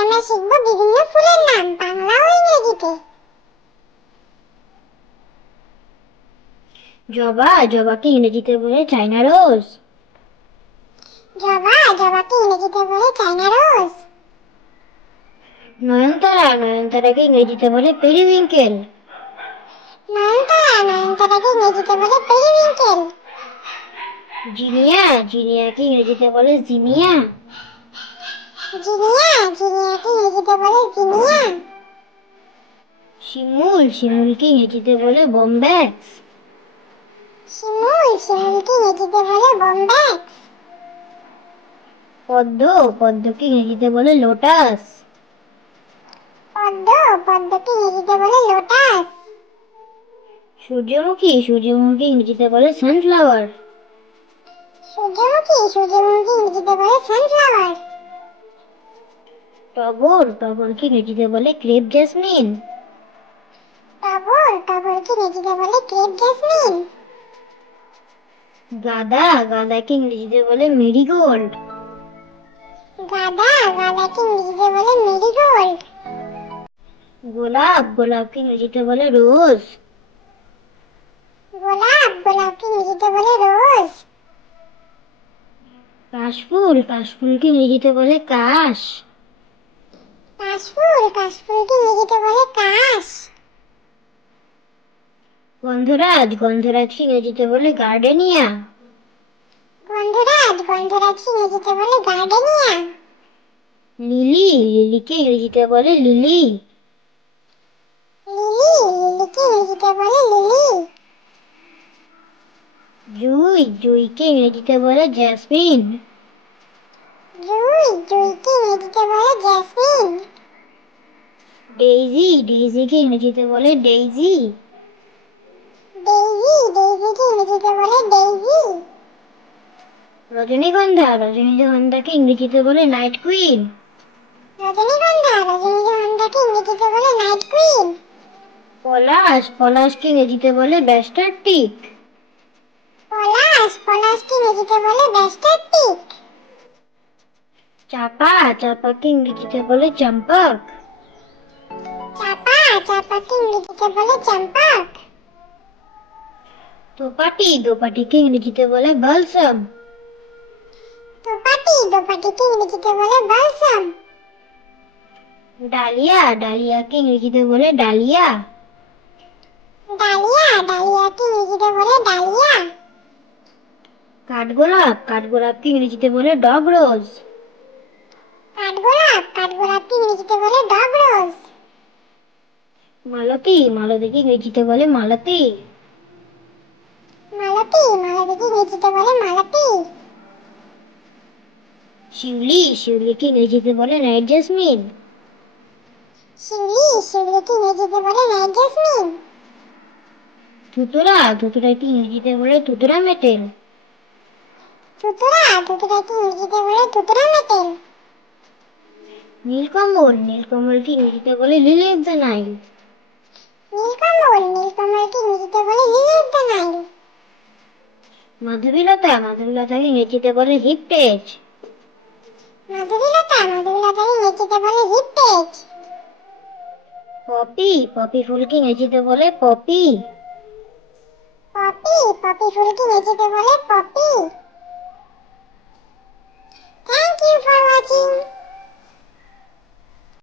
আমরা শিখব বিভিন্ন ফুলের নাম বাংলা ও ইংরেজিতে। জবা, জবাকে ইংরেজিতে বলে চায়না রোজ। জবা, জবাকে ইংরেজিতে বলে চায়না রোজ। নয়নতারা, নয়নতারাকে ইংরেজিতে বলে পেরিউইঙ্কেল। নয়নতারা, নয়নতারাকে ইংরেজিতে বলে পেরিউইঙ্কেল। জিনিয়া, জিনিয়াকে ইংরেজিতে বলে জিনিয়া। জিনিয়া, জিনিয়াকে ইংরেজিতে বলে জিনিয়া। শিমুল, শিমুলকে ইংরেজিতে বলে বম্ব্যাক্স। শিমুল, শিমুলকে ইংরেজিতে বলে বম্ব্যাক্স। পদ্ম, পদ্মকে ইংরেজিতে বলে লোটাস। পদ্ম, পদ্মকে ইংরেজিতে বলে লোটাস। সূর্যমুখী, সূর্যমুখীকে ইংরেজিতে বলে সানফ্লাওয়ার। সূর্যমুখী, সূর্যমুখীকে ইংরেজিতে বলে সানফ্লাওয়ার। টগর, টগরকে ইংরেজিতে বলে ক্রেপ জেসমিন। টগর, টগরকে ইংরেজিতে বলে ক্রেপ জেসমিন। গাঁদা, গাঁদাকে ইংরেজিতে বলে মেরিগোল্ড। গাঁদা, গাঁদাকে ইংরেজিতে বলে মেরিগোল্ড। গোলাপ, গোলাপকে ইংরেজিতে বলে রোজ। গোলাপ, গোলাপকে ইংরেজিতে বলে রোজ। কাশফুল, কাশফুলকে ইংরেজিতে বলে কাশ। কাশফুল, কাশফুলকে ইংরেজিতে বলে কাশ। গন্ধরাজ, গন্ধরাজকে ইংরেজিতে বলে গার্ডেনিয়া। গন্ধরাজ, গন্ধরাজকে ইংরেজিতে বলে গার্ডেনিয়া। লিলি, লিলিকে ইংরেজিতে বলে লিলি। লিলি, লিলিকে ইংরেজিতে বলে লিলি। জুই, জুইকে ইংরেজিতে বলে জ্যাসমিন। জুই, জুইকে ইংরেজিতে বলে জ্যাসমিন। ডেইজি, ডেইজিকে ইংরেজিতে বলে ডেইজি। ডেইজি, ডেইজিকে ইংরেজিতে বলে ডেইজি। রজনীগন্ধা, রজনীগন্ধাকে ইংরেজিতে বলে নাইট কুইন। রজনীগন্ধা, রজনীগন্ধাকে ইংরেজিতে বলে নাইট কুইন। পলাশ, পলাশকে ইংরেজিতে বলে ব্যাস্টার টিক। পলাশ, পলাশকে ইংরেজিতে বলে ব্যাস্টার টিক। চাপা, চাপাকে ইংরেজিতে বলে চম্পক। চাপা, চাপাকে ইংরেজিতে বলে চম্পক। দোপাটি, দোপাটিকে ইংরেজিতে বলে বালসাম। দোপাটি, দোপাটিকে ইংরেজিতে বলে বালসাম। ডালিয়া, ডালিয়াকে ইংরেজিতে বলে ডালিয়া। ডালিয়া, ডালিয়াকে ইংরেজিতে বলে ডালিয়া। কাঠগোলাপ, কাঠগোলাপকে ইংরেজিতে বলে ডগ রোজ। কাঠগোলাপ, কাঠগোলাপকে ইংরেজিতে বলে ডগ রোজ। মালতী, মালতীকে ইংরেজিতে বলে মালতী। মালতী, মালতীকে ইংরেজিতে বলে মালতী। শিউলি, শিউলিকে ইংরেজিতে বলে নাইট জেসমিন। শিউলি, শিউলিকে ইংরেজিতে বলে নাইট জেসমিন। ধুতুরা, ধুতুরাকে ইংরেজিতে বলে ধুতুরা মেটেল। ধুতুরা, ধুতুরাকে ইংরেজিতে বলে ধুতুরা মেটেল। নীলকমল, নীলকমলকে ইংরেজিতে বলে লিলি অফ দ্য নাইল। নীলকমল, নীলকমলকে ইংরেজিতে বলে লিলি অফ দ্য নাইল। মাধবীলতা, মাধবীলতাকে ইংরেজিতে বলে হিপটেজ। মাধবীলতা, মাধবীলতাকে ইংরেজিতে বলে হিপটেজ। পপি, পপি ফুলকে ইংরেজিতে বলে পপি। পপি, পপি ফুলকে ইংরেজিতে বলে পপি।